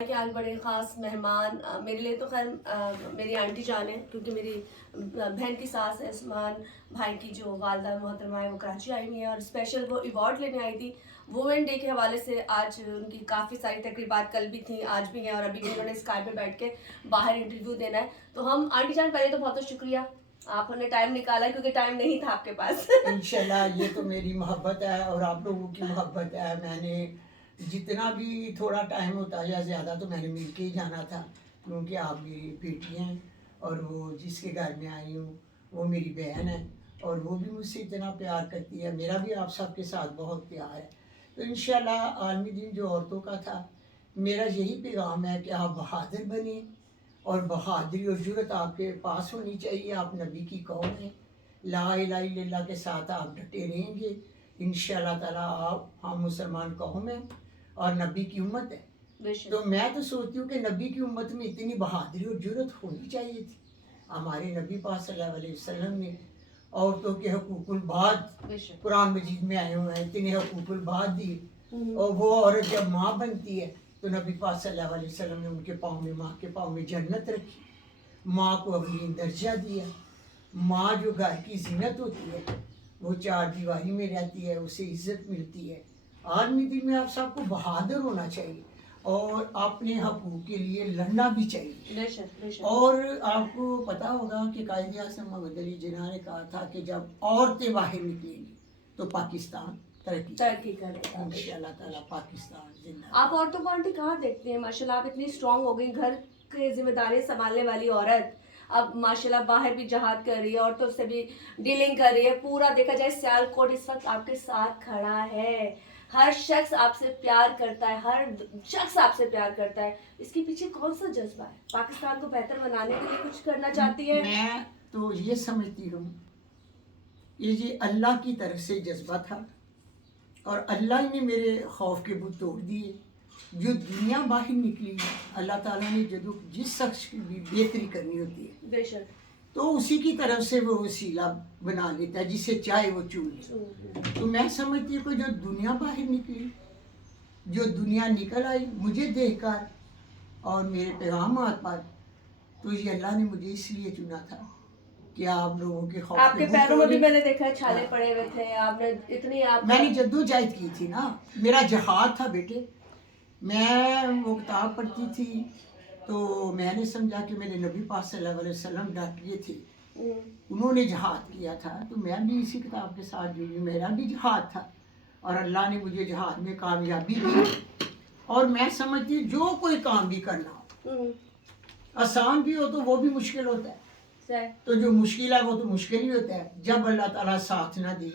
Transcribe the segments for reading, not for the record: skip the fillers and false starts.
کہ آج بڑے خاص مہمان میرے لیے تو خیر میری آنٹی جان ہے، کیونکہ میری بہن کی ساس ہے عثمان بھائی کی جو والدہ محترمہ ہے، وہ کراچی آئی ہوئی ہیں اور اسپیشل وہ ایوارڈ لینے آئی تھی وومن ڈے کے حوالے سے۔ آج ان کی کافی ساری تقریبات کل بھی تھیں، آج بھی ہیں، اور ابھی بھی انہوں نے اسکائی پہ بیٹھ کے باہر انٹرویو دینا ہے۔ تو ہم آنٹی جان پہلے تو بہت بہت شکریہ، آپ نے ٹائم نکالا کیونکہ ٹائم نہیں تھا آپ کے پاس۔ انشاءاللہ یہ تو میری محبت ہے اور آپ لوگوں کی محبت ہے۔ میں نے جتنا بھی تھوڑا ٹائم ہوتا ہے یا زیادہ تو میں نے مل کے ہی جانا تھا، کیونکہ آپ میری بیٹی ہیں اور وہ جس کے گھر میں آئی ہوں وہ میری بہن ہے اور وہ بھی مجھ سے اتنا پیار کرتی ہے، میرا بھی آپ سب کے ساتھ بہت پیار ہے۔ تو انشاءاللہ عالمی دن جو عورتوں کا تھا، میرا یہی پیغام ہے کہ آپ بہادر بنیں اور بہادری اور جرت آپ کے پاس ہونی چاہیے۔ آپ نبی کی قوم ہیں، لا الہ الا اللہ کے ساتھ آپ ڈٹے رہیں گے انشاءاللہ تعالیٰ۔ آپ ہم مسلمان قوم ہیں اور نبی کی امت ہے، تو میں تو سوچتی ہوں کہ نبی کی امت میں اتنی بہادری اور جرت ہونی چاہیے تھی۔ ہمارے نبی پاک صلی اللہ علیہ وسلم نے عورتوں کے حقوق الباد قرآن مجید میں آئے ہوئے ہیں، اتنے حقوق الباد دی، اور وہ عورت جب ماں بنتی ہے تو نبی پاک صلی اللہ علیہ وسلم نے ان کے پاؤں میں، ماں کے پاؤں میں جنت رکھی، ماں کو اولین درجہ دیا۔ ماں جو گھر کی زینت ہوتی ہے وہ چار دیواری میں رہتی ہے، اسے عزت ملتی ہے۔ عالمی دن میں آپ سب کو بہادر ہونا چاہیے اور اپنے حقوق کے لیے لڑنا بھی چاہیے۔ اور آپ کو پتا ہوگا کہ قائد اعظم محمد علی جناح نے کہا تھا کہ جب عورتیں باہر نکلیں گی تو پاکستان ترقی کرے گا انشاءاللہ تعالیٰ۔ پاکستان زندہ۔ آپ عورتوں کو آنٹی کہاں دیکھتے ہیں؟ ماشاءاللہ آپ اتنی اسٹرانگ ہو گئی، گھر کے ذمہ داری سنبھالنے والی عورت، اب ماشاءاللہ باہر بھی جہاد کر رہی ہے، عورتوں سے بھی ڈیلنگ کر رہی ہے۔ پورا دیکھا جائے سیالکوٹ اس وقت آپ کے ساتھ کھڑا ہے، ہر شخص آپ سے پیار کرتا ہے، ہر شخص آپ سے پیار کرتا ہے۔ اس کے پیچھے کون سا جذبہ ہے؟ پاکستان کو بہتر بنانے کے لیے کچھ کرنا چاہتی ہے؟ میں تو یہ سمجھتی ہوں یہ اللہ کی طرف سے جذبہ تھا اور اللہ نے میرے خوف کے بت توڑ دیے۔ جو دنیا باہر نکلی، اللہ تعالیٰ نے جس شخص کی بھی بہتری کرنی ہوتی ہے بے شک تو اسی کی طرف سے وہ وسیلہ بنا لیتا ہے، جسے چاہے وہ چن لے۔ تو میں سمجھتی ہوں کہ جو دنیا باہر نکلی، جو دنیا نکل آئی مجھے دیکھ کر اور میرے پیغامات پر، تو یہ اللہ نے مجھے اس لیے چنا تھا کہ آپ لوگوں کے خوف آپ کے پیروں میں بھی میں نے دیکھا چھالے پڑے ہوئے تھے، آپ نے اتنی میں نے جدوجہد کی تھی نا، میرا جہاد تھا بیٹے۔ میں وہ کتاب پڑھتی تھی تو میں نے سمجھا کہ میرے نبی پاک صلی اللہ علیہ وسلم ڈٹ گئے تھے، انہوں نے جہاد کیا تھا، تو میں بھی اسی کتاب کے ساتھ جڑی، میرا بھی جہاد تھا اور اللہ نے مجھے جہاد میں کامیابی دی۔ اور میں سمجھتی جو کوئی کام بھی کرنا ہو، آسان بھی ہو تو وہ بھی مشکل ہوتا ہے، تو جو مشکل ہے وہ تو مشکل ہی ہوتا ہے۔ جب اللہ تعالیٰ ساتھ نہ دے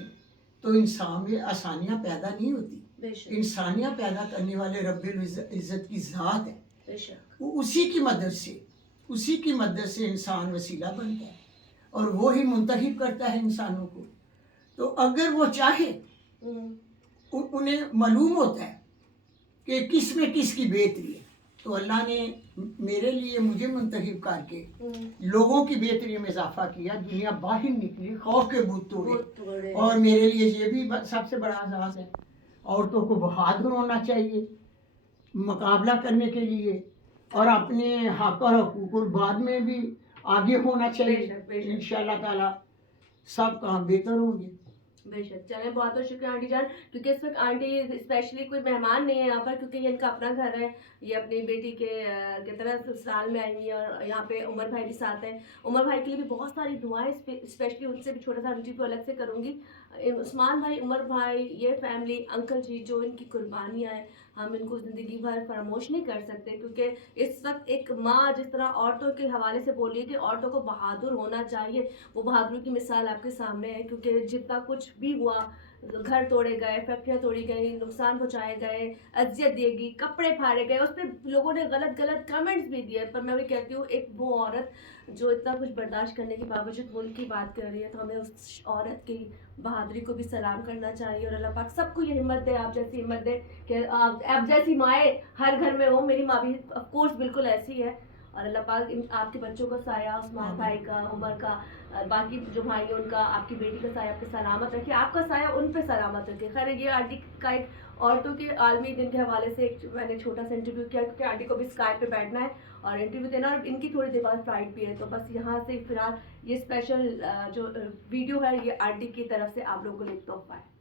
تو انسان میں آسانیاں پیدا نہیں ہوتی۔ انسانیاں پیدا کرنے والے رب العزت کی ذات ہے، وہ اسی کی مدد سے انسان وسیلہ بنتا ہے اور وہی منتخب کرتا ہے انسانوں کو۔ تو اگر وہ چاہے، انہیں معلوم ہوتا ہے کہ کس میں کس کی بہتری ہے، تو اللہ نے میرے لیے مجھے منتخب کر کے لوگوں کی بہتری میں اضافہ کیا، دنیا باہر نکلی، خوف کے بت توڑے۔ اور میرے لیے یہ بھی سب سے بڑا اعزاز ہے، عورتوں کو بہادر ہونا چاہیے مقابلہ کرنے کے لیے اور اپنے حق اور حقوق الباد میں بھی آگے ہونا چاہیے۔ انشاءاللہ تعالیٰ سب کام بہتر ہوں گے۔ بے شک۔ چلیں بہت بہت شکریہ آنٹی جان، کیونکہ اس وقت آنٹی اسپیشلی کوئی مہمان نہیں ہے یہاں پر، کیونکہ یہ ان کا اپنا گھر ہے، یہ اپنی بیٹی کے طرح سسرال میں آئی ہوئی ہے اور یہاں پہ عمر بھائی بھی ساتھ ہیں۔ عمر بھائی کے لیے بھی بہت ساری دعائیں، اسپیشلی ان سے بھی چھوٹا سا انٹرویو الگ سے کروں گی۔ عثمان بھائی، عمر بھائی، یہ فیملی، انکل جی، جو ان کی قربانیاں ہیں، ہم ان کو زندگی بھر فراموش نہیں کر سکتے، کیونکہ اس وقت ایک ماں جس طرح عورتوں کے حوالے سے بولی ہے کہ عورتوں کو بہادر ہونا چاہیے، وہ بہادری کی مثال آپ کے سامنے ہے، کیونکہ جتنا کچھ بھی ہوا، گھر توڑے گئے، فیکٹریاں توڑی گئی، نقصان پہنچائے گئے، اذیت دیے گئی، کپڑے پھاڑے گئے، اس پہ لوگوں نے غلط کمنٹس بھی دیے، پر میں بھی کہتی ہوں ایک وہ عورت جو اتنا کچھ برداشت کرنے کے باوجود ملک کی بات کر رہی ہے، تو ہمیں اس عورت کی بہادری کو بھی سلام کرنا چاہیے، اور اللہ پاک سب کو یہ ہمت دے، آپ جیسی ہمت دے کہ آپ جیسی مائیں ہر گھر میں ہوں۔ میری ماں بھی آف کورس بالکل ایسی ہے، اور اللہ پاک آپ کے بچوں کا سایہ، عثمان بھائی کا، عمر کا، باقی جو بھائی ہیں ان کا، آپ کی بیٹی کا سایہ آپ پہ سلامت رکھے، آپ کا سایہ ان پہ سلامت رکھے. خیر یہ آنٹی کا ایک عورتوں کے عالمی دن کے حوالے سے میں نے چھوٹا سا انٹرویو کیا کیونکہ آنٹی کو بھی اسکائپ پہ بیٹھنا ہے اور انٹرویو دینا، اور ان کی تھوڑی دیر بعد فلائٹ بھی ہے. تو بس یہاں سے فی الحال یہ اسپیشل جو ویڈیو ہے یہ آنٹی کی طرف سے آپ لوگوں کو ایک تحفہ ہے.